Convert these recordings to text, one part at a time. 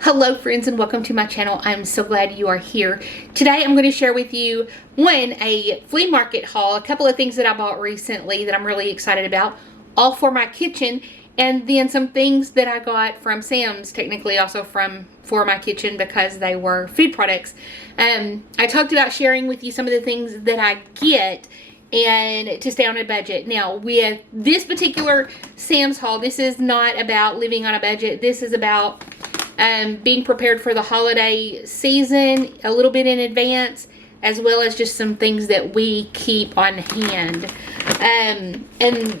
Hello friends and welcome to my channel. I'm so glad you are here. Today I'm going to share with you a flea market haul, a couple of things that I bought recently that I'm really excited about, all for my kitchen, and then some things that I got from Sam's, technically also for my kitchen because they were food products. I talked about sharing with you some of the things that I get and to stay on a budget. Now with this particular Sam's haul, this is not about living on a budget. This is about being prepared for the holiday season a little bit in advance, as well as just some things that we keep on hand. And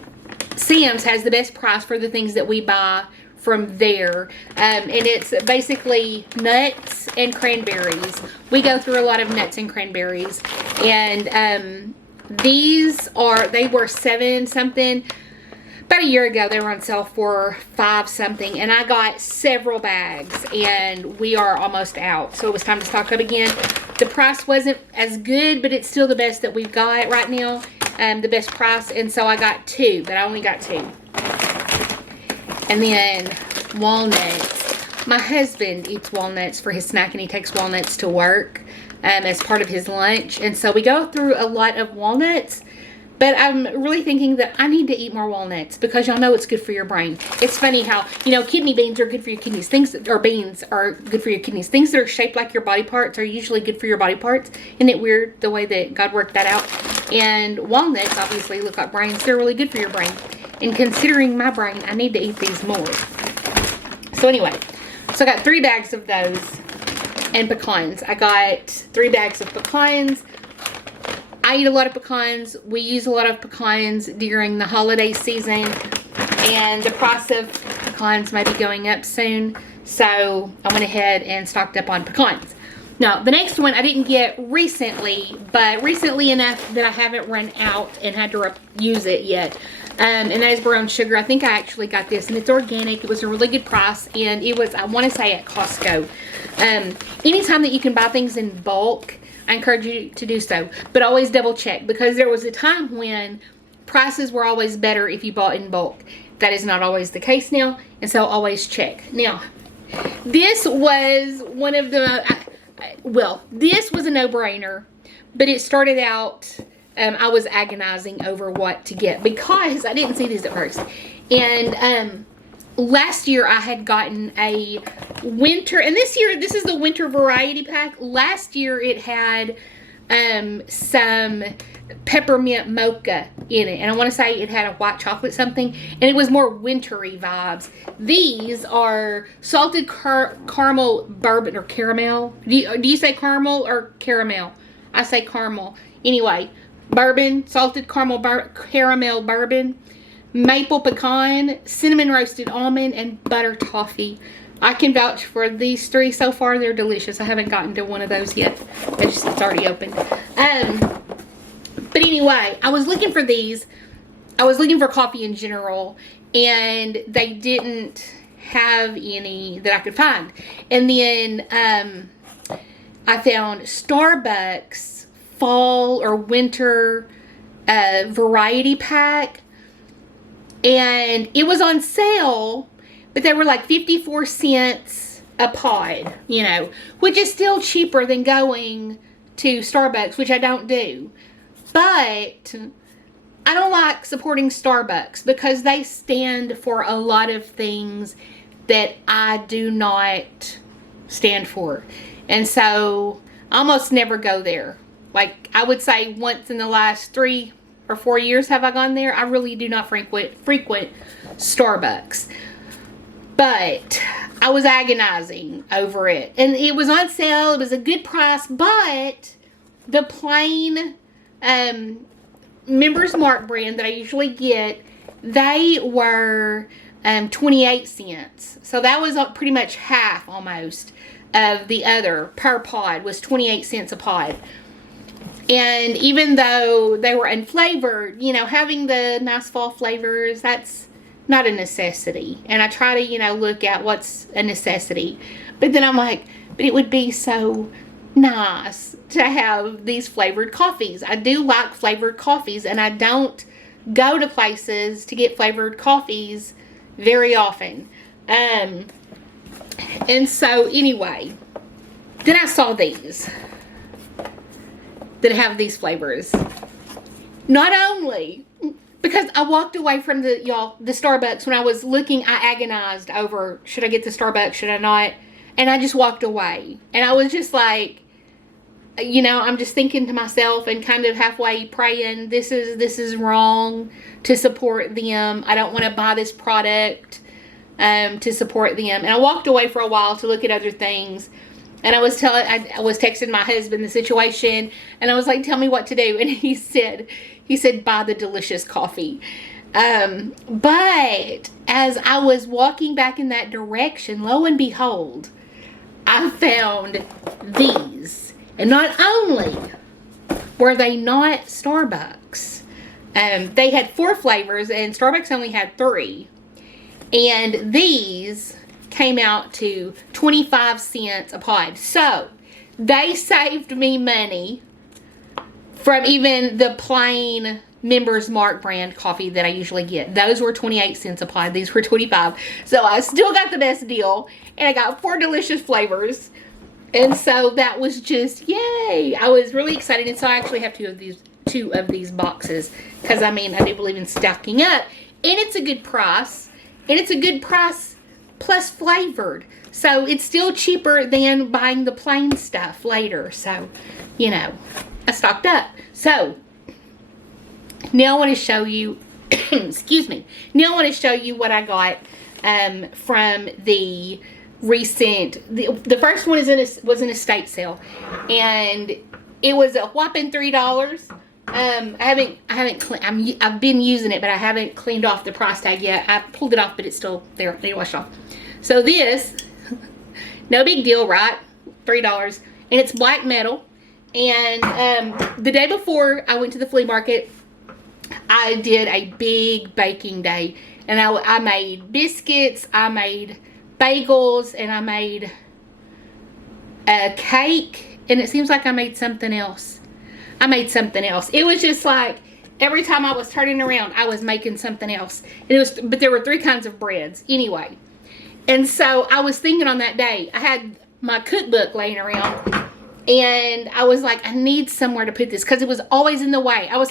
Sam's has the best price for the things that we buy from there. And it's basically nuts and cranberries. We go through a lot of nuts and cranberries. And they were $7 something. About a year ago, they were on sale for $5 something, and I got several bags, and we are almost out. So it was time to stock up again. The price wasn't as good, but it's still the best that we've got right now, the best price. And so I got two, but I only got two. And then walnuts. My husband eats walnuts for his snack, and he takes walnuts to work as part of his lunch. And so we go through a lot of walnuts. But I'm really thinking that I need to eat more walnuts because y'all know it's good for your brain. It's funny how, kidney beans are good for your kidneys. Beans are good for your kidneys. Things that are shaped like your body parts are usually good for your body parts. Isn't it weird the way that God worked that out? And walnuts obviously look like brains. They're really good for your brain. And considering my brain, I need to eat these more. So anyway, so I got 3 bags of those and pecans. I got 3 bags of pecans. I eat a lot of pecans. We use a lot of pecans during the holiday season, and the price of pecans may be going up soon, so I went ahead and stocked up on pecans. Now, the next one I didn't get recently, but recently enough that I haven't run out and had to use it yet, and that is brown sugar. I think I actually got this, and it's organic. It was a really good price, and it was, I want to say, at Costco. Anytime that you can buy things in bulk, I encourage you to do so, but always double check, because there was a time when prices were always better if you bought in bulk. That is not always the case now, and so always check. Now, this was one of the, this was a no-brainer, but it started out, I was agonizing over what to get because I didn't see these at first. And last year I had gotten a winter, and this year this is the winter variety pack. Last year it had some peppermint mocha in it, and I want to say it had a white chocolate something, and it was more wintry vibes. These are salted caramel bourbon or caramel. Do you say caramel or caramel? I say caramel. Anyway, bourbon, salted caramel caramel bourbon, maple pecan, cinnamon roasted almond, and butter toffee. I can vouch for these 3 so far. They're delicious. I haven't gotten to one of those yet. It's already open. But anyway, I was looking for these. I was looking for coffee in general, and they didn't have any that I could find. And then I found Starbucks fall or winter variety pack. And it was on sale, but they were like 54 cents a pod, which is still cheaper than going to Starbucks, which I don't do. But I don't like supporting Starbucks because they stand for a lot of things that I do not stand for. And so I almost never go there. Like, I would say once in the last 3 or 4 years have I gone there. I really do not frequent Starbucks. But I was agonizing over it. And it was on sale. It was a good price. But the plain Members Mark brand that I usually get, they were 28 cents. So that was pretty much half almost of the other per pod was 28 cents a pod. And even though they were unflavored, having the nice fall flavors, that's not a necessity. And I try to, look at what's a necessity. But then I'm like, but it would be so nice to have these flavored coffees. I do like flavored coffees, and I don't go to places to get flavored coffees very often. And so anyway, then I saw these that have these flavors. Not only, because I walked away from the Starbucks when I was looking, I agonized over, should I get the Starbucks, should I not? And I just walked away. And I was just like, you know, I'm just thinking to myself and kind of halfway praying, this is wrong to support them. I don't want to buy this product to support them. And I walked away for a while to look at other things. And I was texting my husband the situation, and I was like, tell me what to do. And he said, buy the delicious coffee. But as I was walking back in that direction, lo and behold, I found these. And not only were they not Starbucks, they had 4 flavors, and Starbucks only had 3. And these came out to 25 cents a pod. So they saved me money from even the plain Members Mark brand coffee that I usually get. Those were 28 cents a pod. These were 25. So I still got the best deal, and I got 4 delicious flavors. And so that was just yay. I was really excited. And so I actually have two of these boxes, because I mean, I do believe in stocking up, and it's a good price. And it's a good price plus flavored. So it's still cheaper than buying the plain stuff later. So, you know, I stocked up. So now I want to show you, excuse me. Now I want to show you what I got from the recent, the first one was an estate sale, and it was a whopping $3. I've been using it, but I haven't cleaned off the price tag yet. I pulled it off, but it's still there. I need to wash it off. So this, no big deal, right? $3, and it's black metal. And the day before I went to the flea market, I did a big baking day, and I made biscuits, I made bagels, and I made a cake, and it seems like I made something else. It was just like every time I was turning around, I was making something else. And but there were 3 kinds of breads anyway. And so I was thinking on that day, I had my cookbook laying around, and I was like, I need somewhere to put this, because it was always in the way. I was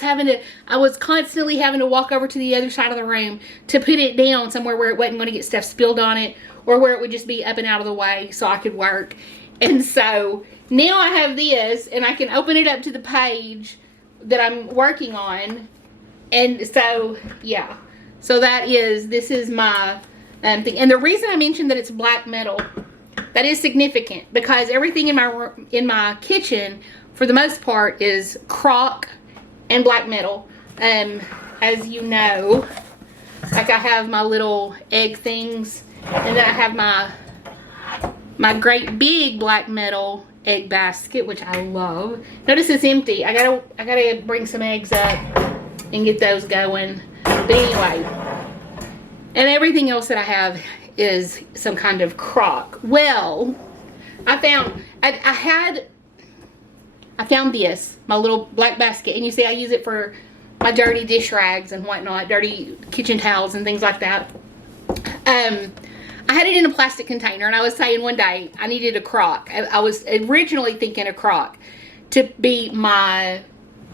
constantly having to walk over to the other side of the room to put it down somewhere where it wasn't going to get stuff spilled on it, or where it would just be up and out of the way so I could work. And so now I have this, and I can open it up to the page that I'm working on. And so, yeah. So this is my thing. And the reason I mentioned that it's black metal, that is significant, because everything in my kitchen, for the most part, is crock and black metal. As you know, like I have my little egg things, and then I have my great big black metal egg basket, which I love. Notice it's empty. I gotta bring some eggs up and get those going. But anyway, and everything else that I have is some kind of crock. Well, I found this, my little black basket, and you see I use it for my dirty dish rags and whatnot, dirty kitchen towels and things like that. I had it in a plastic container, and I was saying one day I needed a crock. I was originally thinking a crock to be my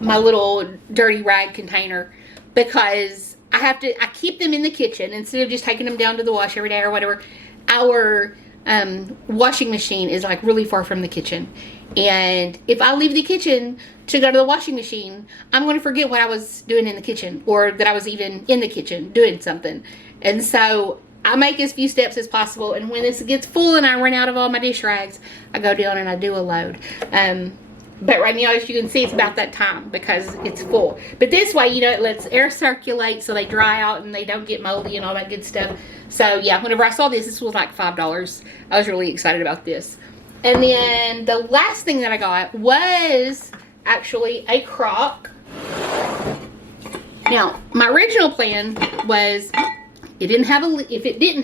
little dirty rag container, because I keep them in the kitchen instead of just taking them down to the wash every day or whatever. Our washing machine is like really far from the kitchen, and if I leave the kitchen to go to the washing machine, I'm going to forget what I was doing in the kitchen, or that I was even in the kitchen doing something. And so I make as few steps as possible, and when this gets full and I run out of all my dish rags, I go down and I do a load. But right now, as you can see, it's about that time because it's full. But this way, you know, it lets air circulate so they dry out and they don't get moldy and all that good stuff. So yeah, whenever I saw this was like $5. I was really excited about this. And then the last thing that I got was actually a crock. Now, my original plan was, if it didn't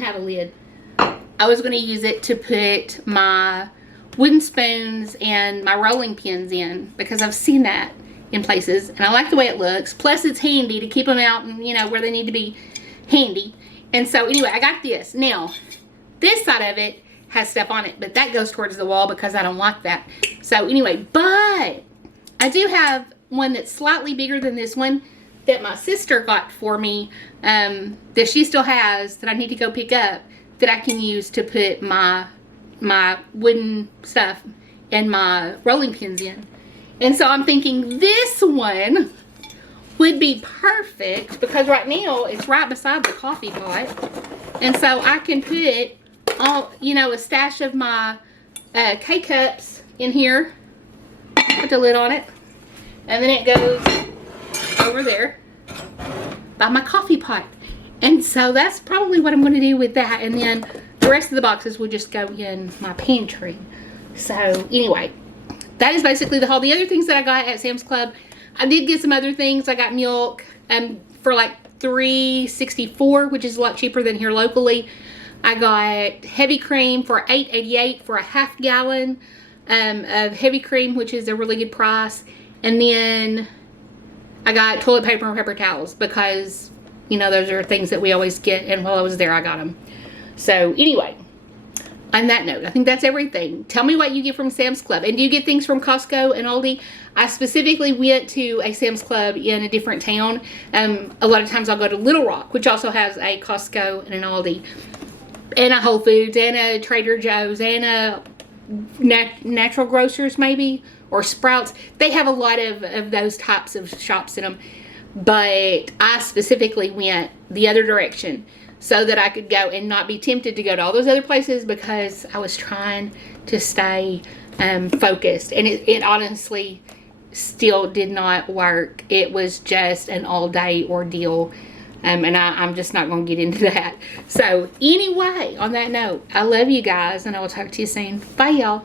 have a lid, I was going to use it to put my wooden spoons and my rolling pins in, because I've seen that in places and I like the way it looks. Plus it's handy to keep them out and, you know, where they need to be handy. And so anyway, I got this. Now, this side of it has stuff on it, but that goes towards the wall because I don't like that. So anyway, but I do have one that's slightly bigger than this one that my sister got for me, that she still has, that I need to go pick up, that I can use to put my wooden stuff and my rolling pins in. And so I'm thinking this one would be perfect because right now it's right beside the coffee pot. And so I can put all, you know, a stash of my K-cups in here. Put the lid on it. And then it goes over there by my coffee pot. And so that's probably what I'm going to do with that. And then the rest of the boxes will just go in my pantry. So anyway, that is basically the haul. The other things that I got at Sam's Club, I did get some other things. I got milk for like $3.64, which is a lot cheaper than here locally. I got heavy cream for $8.88 for a half gallon of heavy cream, which is a really good price. And then I got toilet paper and paper towels because, you know, those are things that we always get. And while I was there, I got them. So anyway, on that note, I think that's everything. Tell me what you get from Sam's Club. And do you get things from Costco and Aldi? I specifically went to a Sam's Club in a different town. A lot of times I'll go to Little Rock, which also has a Costco and an Aldi, and a Whole Foods, and a Trader Joe's, and a Natural Grocers maybe, or Sprouts. They have a lot of those types of shops in them. But I specifically went the other direction so that I could go and not be tempted to go to all those other places because I was trying to stay focused. And it honestly still did not work. It was just an all-day ordeal. And I'm just not going to get into that. So anyway, on that note, I love you guys, and I will talk to you soon. Bye, y'all.